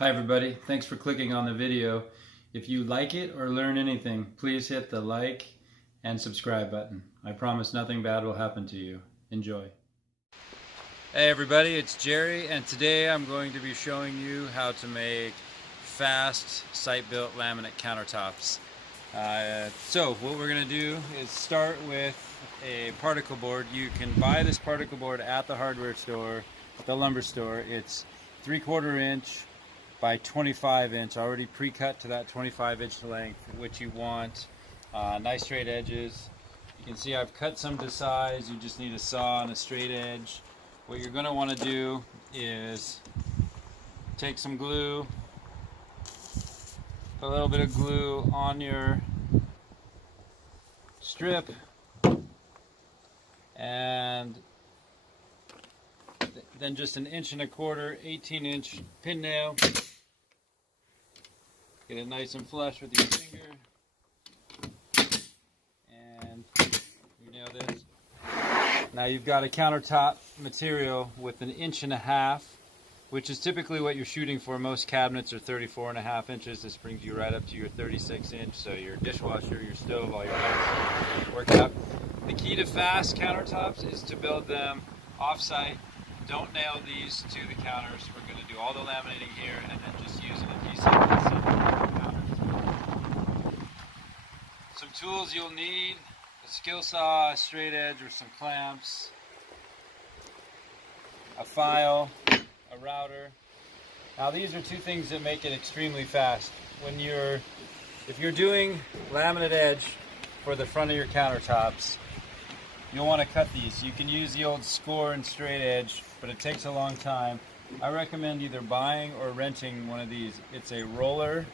Hi everybody, thanks for clicking on the video. If you like it or learn anything, please hit the like and subscribe button. I promise nothing bad will happen to you. Enjoy. Hey everybody, it's Jerry, and today I'm going to be showing you how to make fast site-built laminate countertops. So what we're going to do is start with a particle board. You can buy this particle board at the hardware store, at the lumber store. It's 3/4 inch by 25 inch, already pre-cut to that 25 inch length, which you want. Nice straight edges. You can see I've cut some to size. You just need a saw and a straight edge. What you're going to want to do is take some glue, put a little bit of glue on your strip, and then just an 1.25 inch, 18-inch pin nail. Get it nice and flush with your finger, and you nail this. Now you've got a countertop material with an 1.5 inch, which is typically what you're shooting for. Most cabinets are 34.5 inches. This brings you right up to your 36 inch, so your dishwasher, your stove, all your lights work out. The key to fast countertops is to build them off-site. Don't nail these to the counters. We're going to do all the laminating here and then just use an adhesive and set the counters. Some tools you'll need: a skill saw, a straight edge or some clamps, a file, a router. Now these are two things that make it extremely fast. If you're doing laminate edge for the front of your countertops, you'll want to cut these. You can use the old score and straight edge, but it takes a long time. I recommend either buying or renting one of these. It's a roller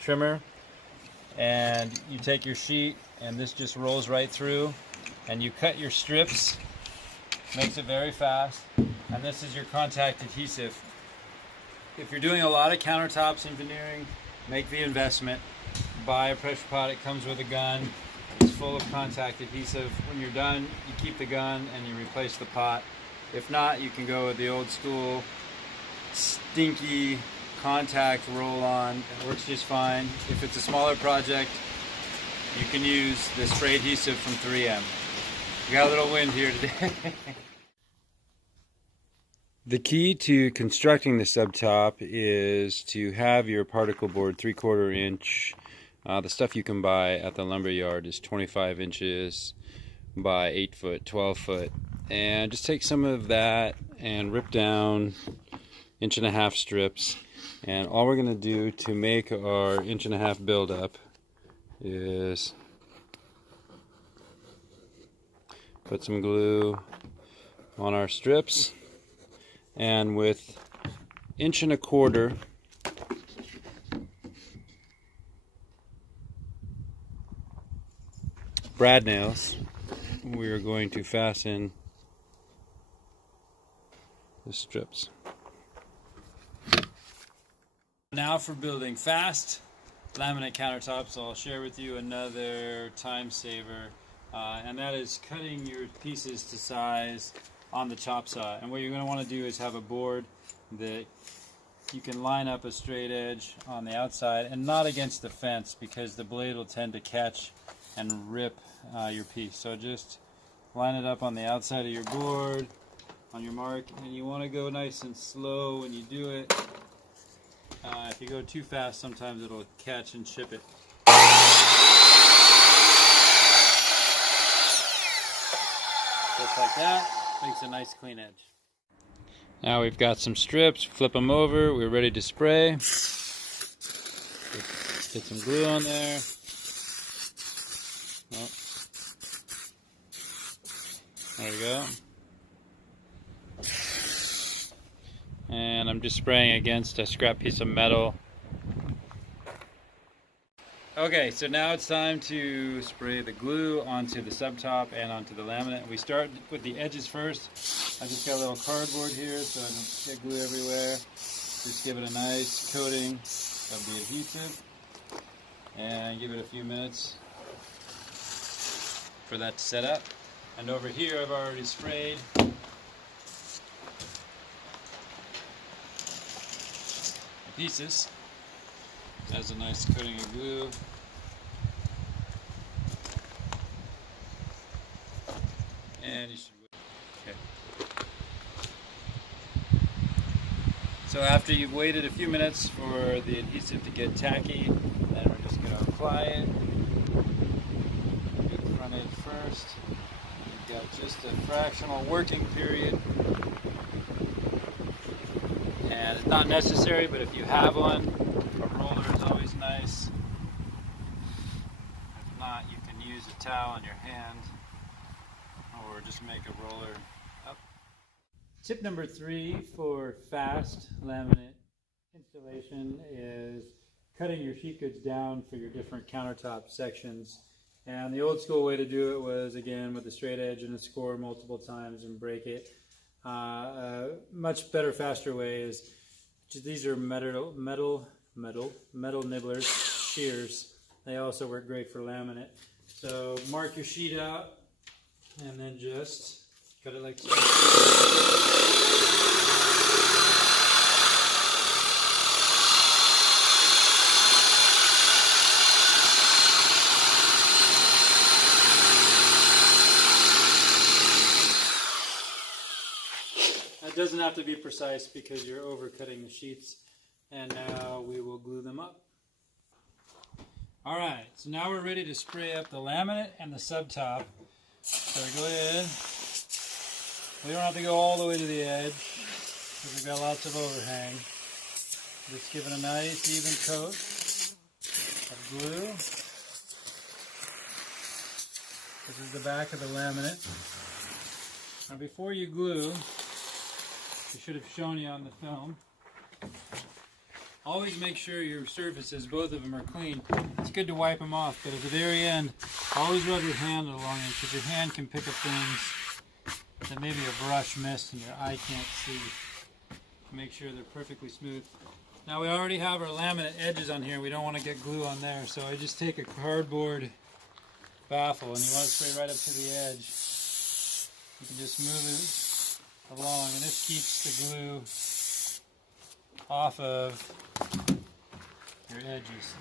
trimmer, and you take your sheet and this just rolls right through, and you cut your strips. Makes it very fast. And this is your contact adhesive. If you're doing a lot of countertops and veneering, make the investment. Buy a pressure pot. It comes with a gun. It's full of contact adhesive. When you're done, you keep the gun and you replace the pot. If not, you can go with the old school stinky contact roll-on. It works just fine. If it's a smaller project, you can use the spray adhesive from 3M. We got a little wind here today. The key to constructing the subtop is to have your particle board 3/4 inch. The stuff you can buy at the lumber yard is 25 inches by 8 foot, 12 foot. And just take some of that and rip down 1.5 inch strips. And all we're going to do to make our 1.5 inch buildup is put some glue on our strips. And with 1.25 inch brad nails, we are going to fasten the strips. Now for building fast laminate countertops, I'll share with you another time saver, and that is cutting your pieces to size on the chop saw. And what you're going to want to do is have a board that you can line up a straight edge on the outside and not against the fence, because the blade will tend to catch and rip your piece. So just line it up on the outside of your board on your mark, and you want to go nice and slow when you do it. If you go too fast, sometimes it'll catch and chip it. Just like that. Makes a nice clean edge. Now we've got some strips, flip them over, we're ready to spray. Get some glue on there. Oh. There we go. And I'm just spraying against a scrap piece of metal. Okay, so now it's time to spray the glue onto the subtop and onto the laminate. We start with the edges first. I just got a little cardboard here so I don't get glue everywhere. Just give it a nice coating of the adhesive and give it a few minutes for that to set up. And over here I've already sprayed pieces. Has a nice coating of glue. And you should. Okay. So after you've waited a few minutes for the adhesive to get tacky, then we're just going to apply it. Do the front edge first. You've got just a fractional working period. And it's not necessary, but if you have one, a roller is always nice. If not, you can use a towel in your hand or just make a roller up. Tip number 3 for fast laminate installation is cutting your sheet goods down for your different countertop sections. And the old school way to do it was, again, with a straight edge and a score multiple times and break it. A much better, faster way is these are metal nibblers, shears. They also work great for laminate. So mark your sheet out and then just cut it like so. It doesn't have to be precise because you're overcutting the sheets. And now we will glue them up. Alright, so now we're ready to spray up the laminate and the subtop. So go ahead. We don't have to go all the way to the edge because we've got lots of overhang. Just give it a nice even coat of glue. This is the back of the laminate. Now before you glue, I should have shown you on the film. Always make sure your surfaces, both of them, are clean. It's good to wipe them off, but at the very end, always rub your hand along it because your hand can pick up things that maybe a brush missed and your eye can't see. Make sure they're perfectly smooth. Now we already have our laminate edges on here. We don't want to get glue on there, so I just take a cardboard baffle and you want to spray right up to the edge. You can just move it along, and this keeps the glue off of your edges.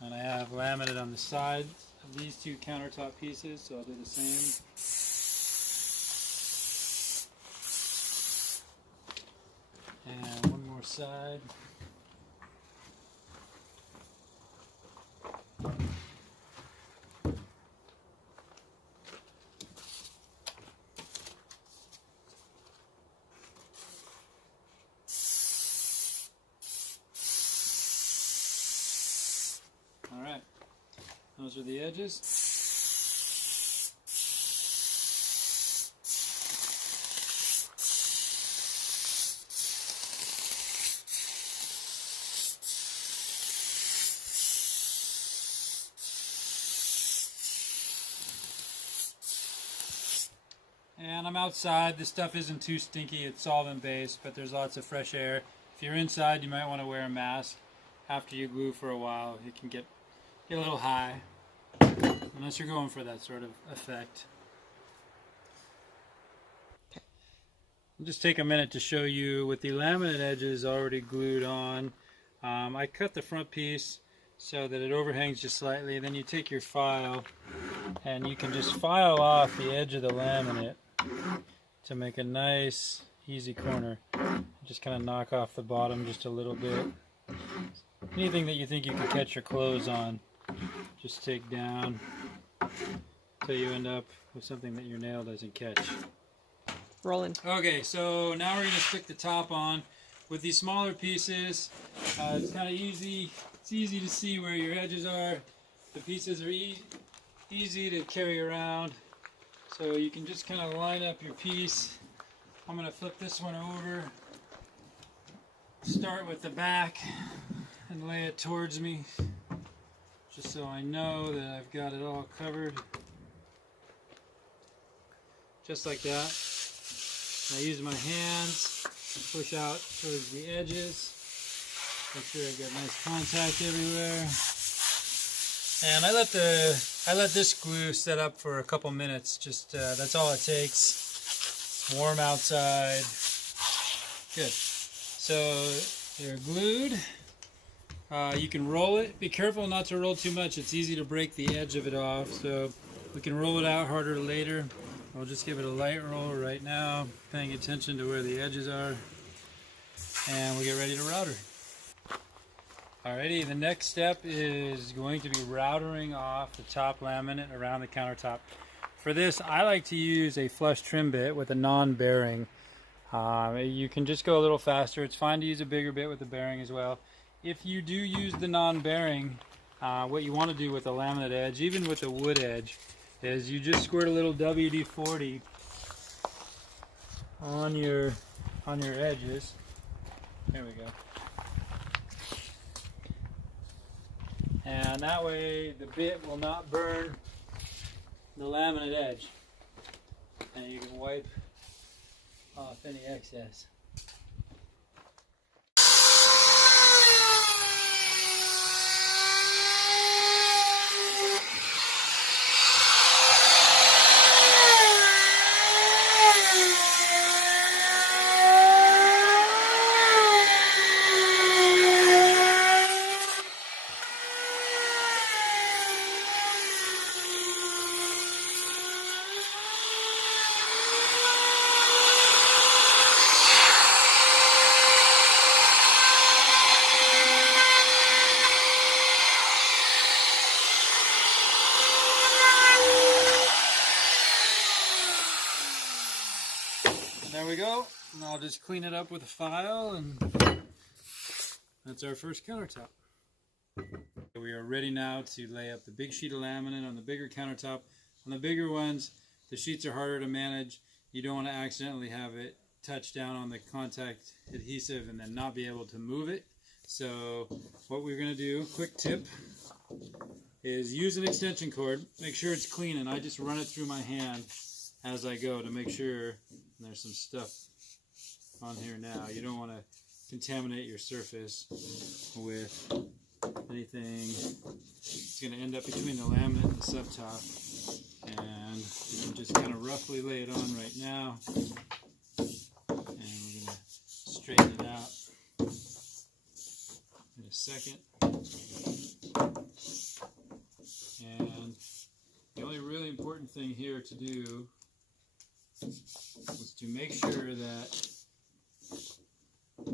And I have laminate on the sides of these two countertop pieces, so I'll do the same. And one more side. Alright, those are the edges. And I'm outside. This stuff isn't too stinky. It's solvent based, but there's lots of fresh air. If you're inside, you might want to wear a mask. After you glue for a while, it can get a little high, unless you're going for that sort of effect. I'll just take a minute to show you with the laminate edges already glued on. I cut the front piece so that it overhangs just slightly. Then you take your file and you can just file off the edge of the laminate to make a nice easy corner. Just kind of knock off the bottom just a little bit. Anything that you think you could catch your clothes on, just take down until you end up with something that your nail doesn't catch. Rolling. Okay, so now we're going to stick the top on. With these smaller pieces, it's kind of easy. It's easy to see where your edges are. The pieces are easy to carry around. So you can just kind of line up your piece. I'm going to flip this one over. Start with the back and lay it towards me, just so I know that I've got it all covered. Just like that. I use my hands to push out towards the edges. Make sure I've got nice contact everywhere. And I let this glue set up for a couple minutes. Just that's all it takes. It's warm outside. Good. So they're glued. You can roll it. Be careful not to roll too much. It's easy to break the edge of it off. So we can roll it out harder later. I'll just give it a light roll right now, paying attention to where the edges are. And we'll get ready to router. Alrighty, the next step is going to be routering off the top laminate around the countertop. For this, I like to use a flush trim bit with a non-bearing. You can just go a little faster. It's fine to use a bigger bit with the bearing as well. If you do use the non-bearing, what you want to do with a laminate edge, even with a wood edge, is you just squirt a little WD-40 on your edges. There we go. And that way the bit will not burn the laminate edge. And you can wipe off any excess. There we go. And I'll just clean it up with a file, and that's our first countertop. We are ready now to lay up the big sheet of laminate on the bigger countertop. On the bigger ones, the sheets are harder to manage. You don't want to accidentally have it touch down on the contact adhesive and then not be able to move it. So what we're going to do, quick tip, is use an extension cord. Make sure it's clean, and I just run it through my hand as I go to make sure. And there's some stuff on here now. You don't want to contaminate your surface with anything. It's going to end up between the laminate and the subtop. And you can just kind of roughly lay it on right now. And we're going to straighten it out in a second. And the only really important thing here to do is to make sure that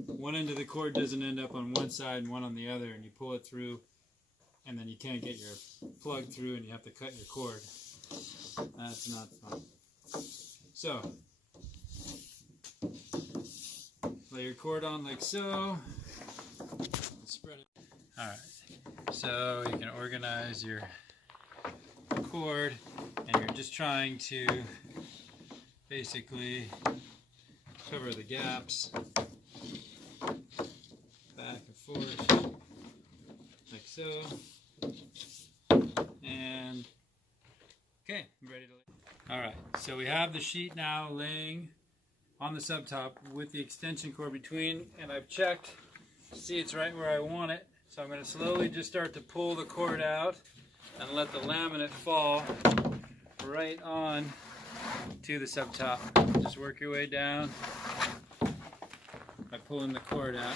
one end of the cord doesn't end up on one side and one on the other, and you pull it through and then you can't get your plug through and you have to cut your cord. That's not fun. So lay your cord on like so and spread it. Alright, so you can organize your cord, and you're just trying to basically cover the gaps back and forth like so. And okay, I'm ready to lay. Alright, so we have the sheet now laying on the subtop with the extension cord between, and I've checked to see it's right where I want it. So I'm going to slowly just start to pull the cord out and let the laminate fall right on to the subtop. Just work your way down by pulling the cord out.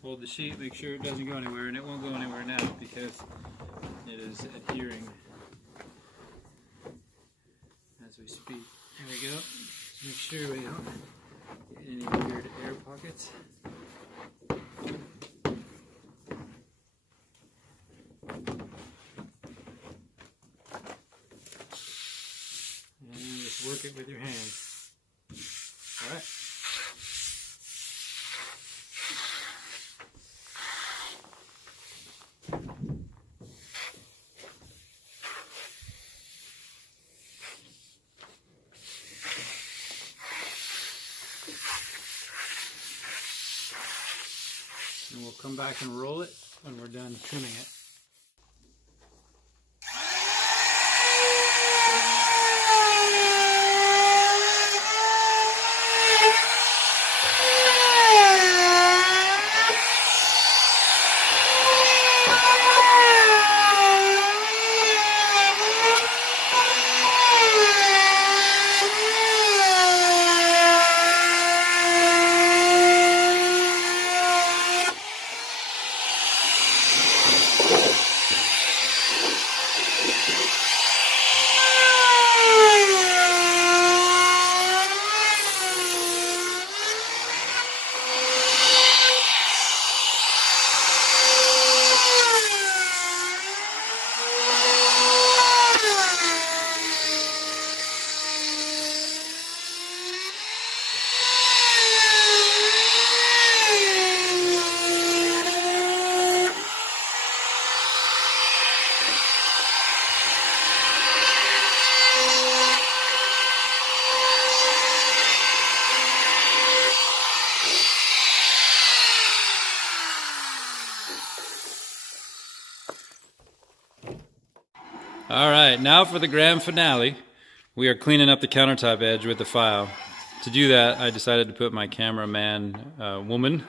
Hold the sheet, make sure it doesn't go anywhere, and it won't go anywhere now because it is adhering as we speak. There we go. Make sure we don't get any weird air pockets. And just work it with your hands. Alright. And we'll come back and roll it when we're done trimming it. All right, now for the grand finale. We are cleaning up the countertop edge with the file. To do that, I decided to put my cameraman woman,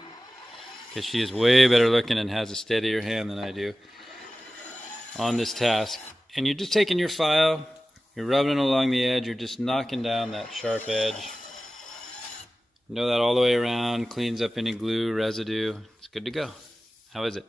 because she is way better looking and has a steadier hand than I do, on this task. And you're just taking your file, you're rubbing it along the edge, you're just knocking down that sharp edge. You know that all the way around, cleans up any glue, residue. It's good to go. How is it?